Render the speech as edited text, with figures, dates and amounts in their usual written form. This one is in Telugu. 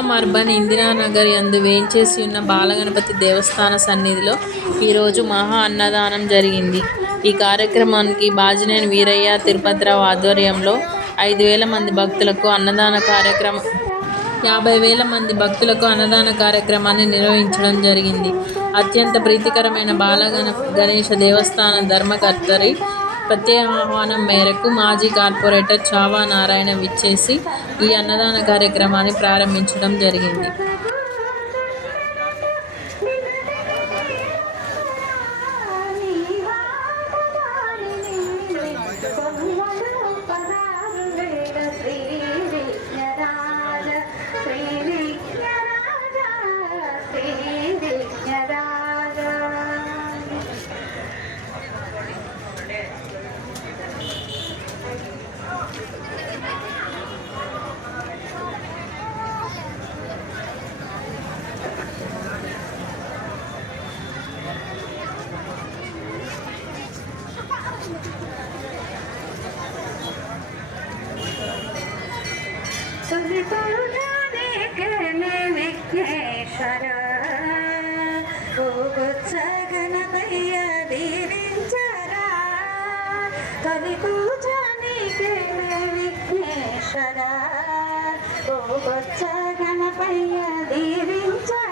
ఖమ్మం అర్బన్ ఇందిరానగర్ యందు వేంచేసి ఉన్న బాలగణపతి దేవస్థాన సన్నిధిలో ఈరోజు మహా అన్నదానం జరిగింది. ఈ కార్యక్రమానికి బాజినేని వీరయ్య, తిరుపతిరావు ఆధ్వర్యంలో 5,000 మంది భక్తులకు 50,000 మంది భక్తులకు అన్నదాన కార్యక్రమాన్ని నిర్వహించడం జరిగింది. అత్యంత ప్రీతికరమైన గణేశ దేవస్థాన ధర్మకర్తరి ప్రత్యేక ఆహ్వానం మేరకు మాజీ కార్పొరేటర్ చావా నారాయణ విచ్చేసి ఈ అన్నదాన కార్యక్రమాన్ని ప్రారంభించడం జరిగింది. तुझे जाने के विघ्नेश्वर गणपయ్య దీవించరా తొలి పూజానికి విఘ్నేశ్వర గణపయ్య దీవించరా